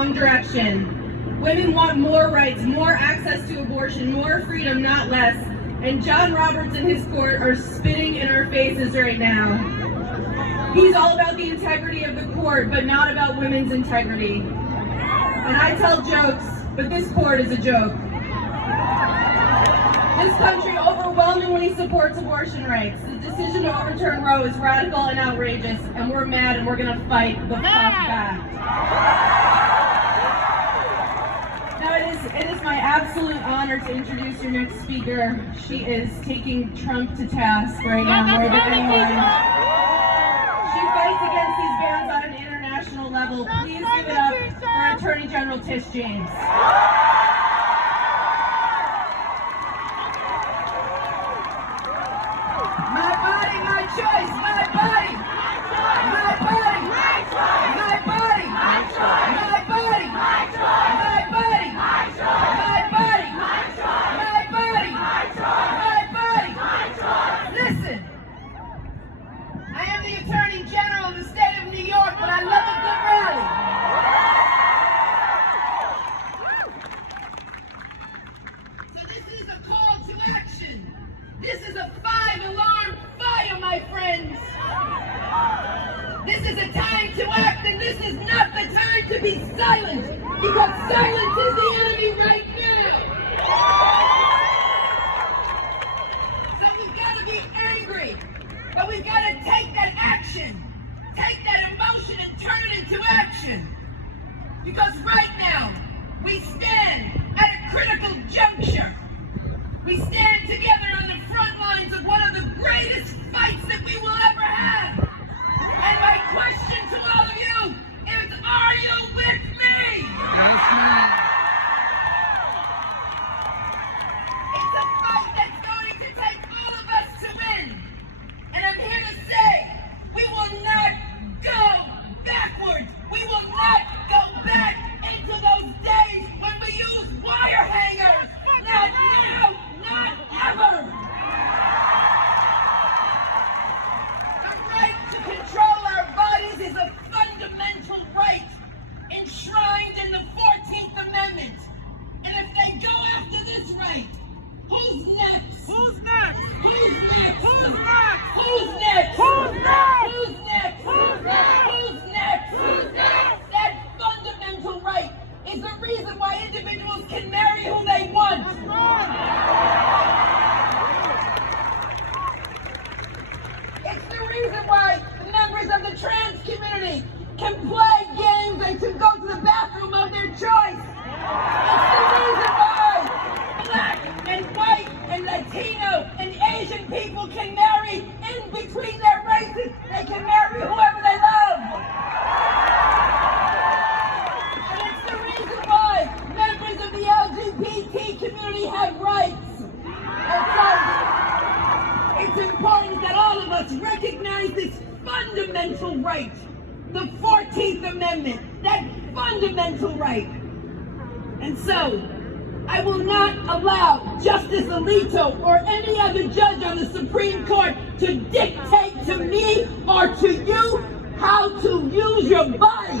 wrong direction. Women want more rights, more access to abortion, more freedom, not less. And John Roberts and his court are spitting in our faces right now. He's all about the integrity of the court, but not about women's integrity. And I tell jokes, but this court is a joke. This country overwhelmingly supports abortion rights. The decision to overturn Roe is radical and outrageous, and we're mad and we're gonna fight the fuck back. Now it is my absolute honor to introduce your next speaker. She is taking Trump to task right now more than anyone. She fights against these bans on an international level. Please give it up for Attorney General Tish James. My body, my choice. My body. My body. My choice. My body. My choice. My body. My choice. My body. My choice. My body. My choice. My body. My choice. My body. My choice. Listen, I am the Attorney General of the state of New York, but I love a good rally. So this is a call to action. This is a 5-alarm fire, my friends. This is a time to act, and this is not the time to be silent, because silence is the enemy right now. So we've got to be angry, but we've got to take that action, take that emotion and turn it into action. Because right now, we stand at a critical juncture. We stand together on the front lines of one of the greatest fights that we will ever have. And my question to all of you is, are you with me? Yes, ma'am. It's a fight that's going to take all of us to win. And I'm here to say, we will not go backwards. We will not go back into those days when we used wire hangers. Not now. Not ever! The right to control our bodies is a fundamental right enshrined in the 14th Amendment. And if they go after this right, who's next? Who's next? Who's next? Who's next? Who's next? Who's next? Who's next? Who's next? Who's next? Who's next? That fundamental right is the reason why individuals can marry who they want. It's the reason why members of the trans community can play games and can go to the bathroom of their choice. It's the reason why black and white and Latino and Asian people can marry in between their races. They can marry whoever they love. And it's the reason why members of the LGBT community have rights. And so it's important that all of us recognize this fundamental right, the 14th Amendment, that fundamental right. And so, I will not allow Justice Alito or any other judge on the Supreme Court to dictate to me or to you how to use your body.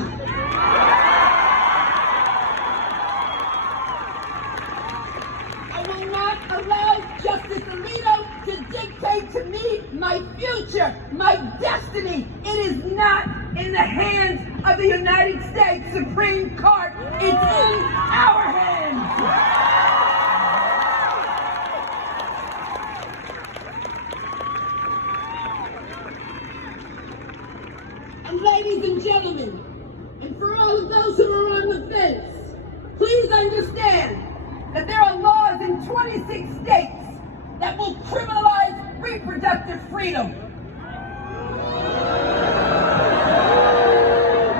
I will not allow Justice Alito to dictate to me my future, my destiny. It is not in the hands of the United States Supreme Court. It's in our hands. And ladies and gentlemen, and for all of those who are on the fence, please understand that there are laws in 26 states that will criminalize reproductive freedom.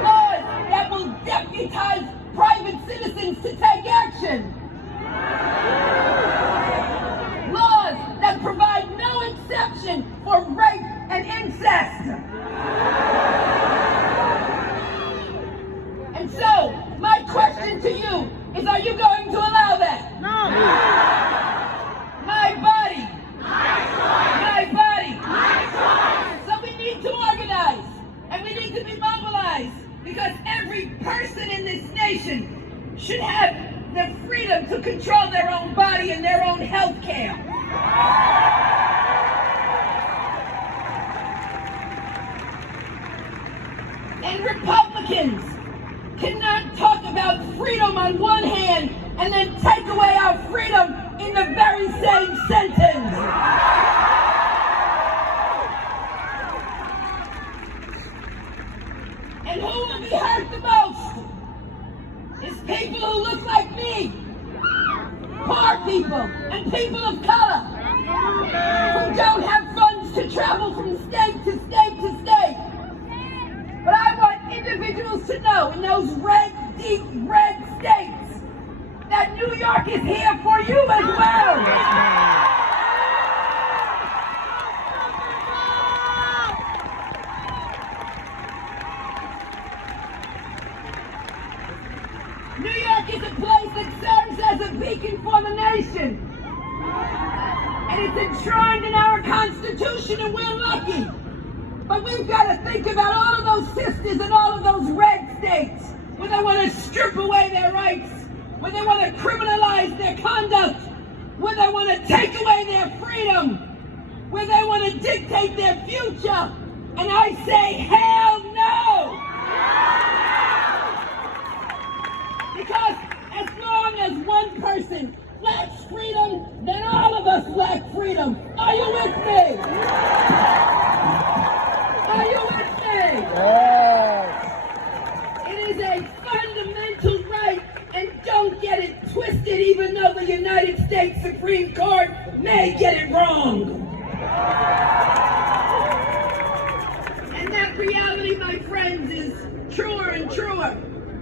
Laws that will deputize private citizens to take action. Laws that provide no exception for rape and incest. And so, my question to you is, are you going to allow that? No. My body. My choice. My body. My choice. So we need to organize, and we need to be mobilized, because every person in this nation nation should have the freedom to control their own body and their own health care. And Republicans cannot talk about freedom on one hand and then take away our freedom in the very same sentence. And who will be hurt the most is people who look like me, poor people, and people of color who don't have funds to travel from state to state to state. But I want individuals to know in those red, deep red states that New York is here for you as well. New York is a place that serves as a beacon for the nation. And it's enshrined in our Constitution, and we're lucky. But we've got to think about all of those sisters in all of those red states where they want to strip away their rights, where they want to criminalize their conduct, where they want to take away their freedom, where they want to dictate their future. And I say, hell no! Because as long as one person lacks freedom, then all of us lack freedom. Are you with me? Are you with me? Yes. It is a fundamental right, and don't get it twisted, even though the United States Supreme Court may get it wrong. And that reality, my friends, is truer and truer.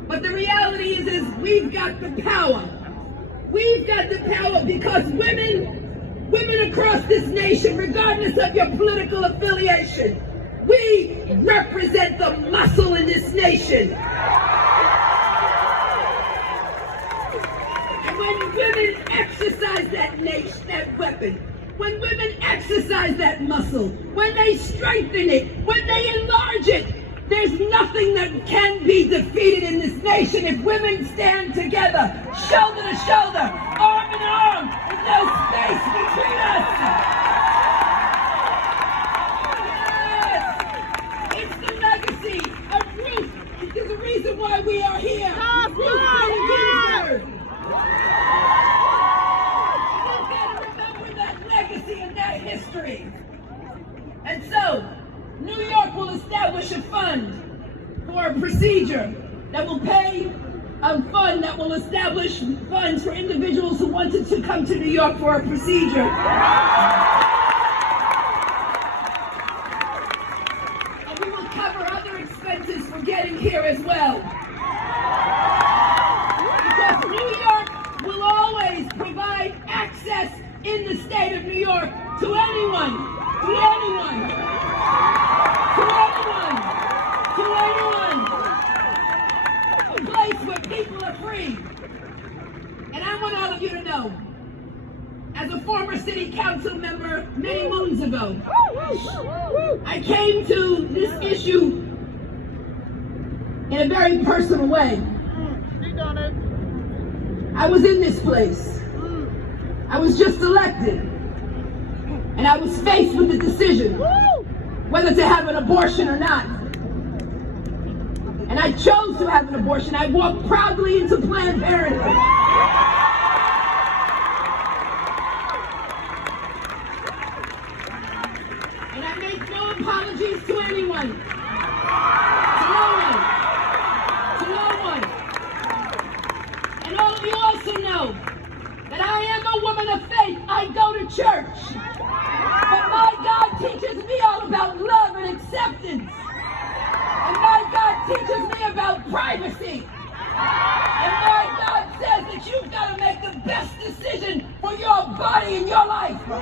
But the reality is we've got the power. We've got the power because women across this nation, regardless of your political affiliation, we represent the muscle in this nation. And when women exercise that weapon, when women exercise that muscle, when they strengthen it, when they enlarge it, there's nothing that can be defeated in this nation if women stand together, shoulder to shoulder, arm in arm, with no space between us. Yes! It's the legacy of Ruth. There's a reason why we are here. Ruth Bader Ginsburg. We've got to remember that legacy and that history. And so, New York will establish a fund for a procedure that will pay a fund that will establish funds for individuals who wanted to come to New York for a procedure. And we will cover other expenses for getting here as well. Because New York will always provide access in the state of New York to anyone. A place where people are free. And I want all of you to know, as a former city council member many moons ago, I came to this issue in a very personal way. I was in this place. I was just elected. And I was faced with the decision whether to have an abortion or not. And I chose to have an abortion. I walked proudly into Planned Parenthood. And I make no apologies to anyone. To no one. And all of you also know that I am a woman of faith. I go to church. But my God teaches me all about love and acceptance. And my God teaches me about privacy. And my God says that you've got to make the best decision for your body and your life. So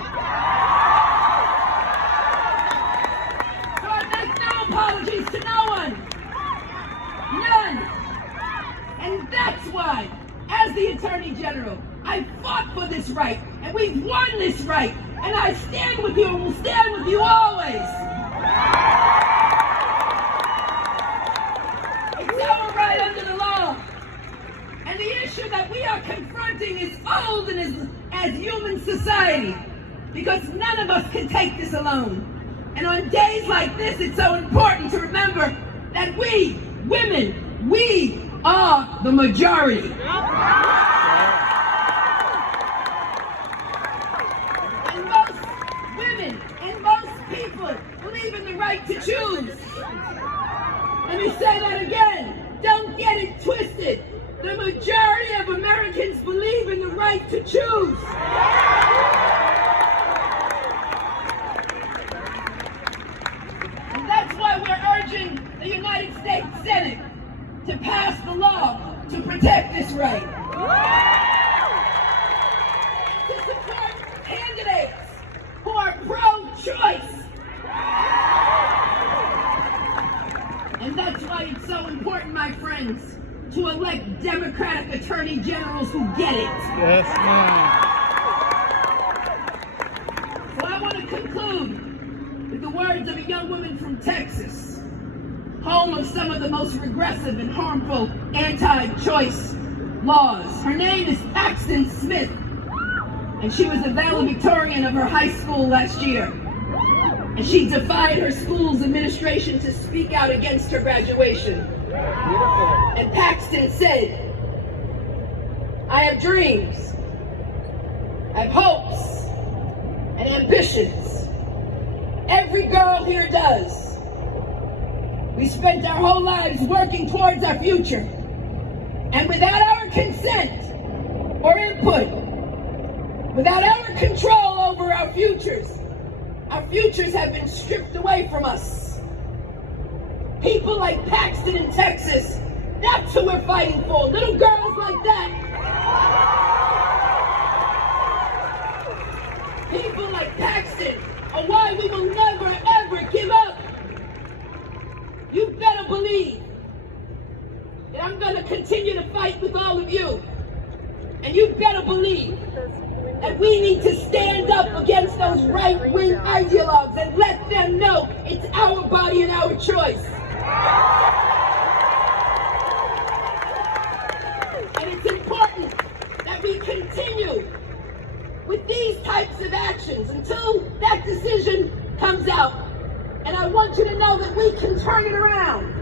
I make no apologies to no one. None. And that's why, as the Attorney General, I fought for this right. And we've won this right. And I stand with you and will stand with you always. It's our right under the law issue that we are confronting is old and as human society, because none of us can take this alone. And on days like this, it's so important to remember that we, women, we are the majority. And most women and most people believe in the right to choose. Let me say that again. Don't get it twisted. The majority of Americans believe in the right to choose. And that's why we're urging the United States Senate to pass the law to protect this right. To support candidates who are pro-choice. And that's why it's so important, my friends, to elect Democratic attorney generals who get it. Yes, ma'am. So I want to conclude with the words of a young woman from Texas, home of some of the most regressive and harmful anti-choice laws. Her name is Paxton Smith, and she was a valedictorian of her high school last year. And she defied her school's administration to speak out against her graduation. And Paxton said, "I have dreams, I have hopes, and ambitions. Every girl here does. We spent our whole lives working towards our future. And without our consent or input, without our control over our futures have been stripped away from us. People like Paxton in Texas, that's who we're fighting for. Little girls like that. People like Paxton are why we will never, ever give up. You better believe that I'm going to continue to fight with all of you. And you better believe that we need to stand up against those right-wing ideologues and let them know it's our body and our choice. And it's important that we continue with these types of actions until that decision comes out. And I want you to know that we can turn it around.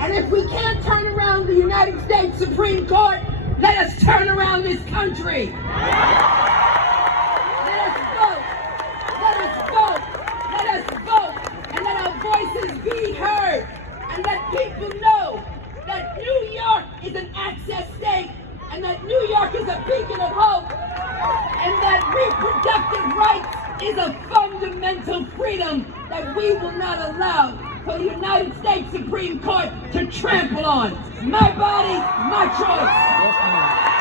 And if we can't turn around the United States Supreme Court, let us turn around this country. Let us vote. Let us vote. Let us vote. And let our voices be heard. And let people know that New York is an access state. And that New York is a beacon of hope. And that reproductive rights is a fundamental freedom that we will not allow for the United States Supreme Court to trample on. My body, my choice. Yes, ma'am.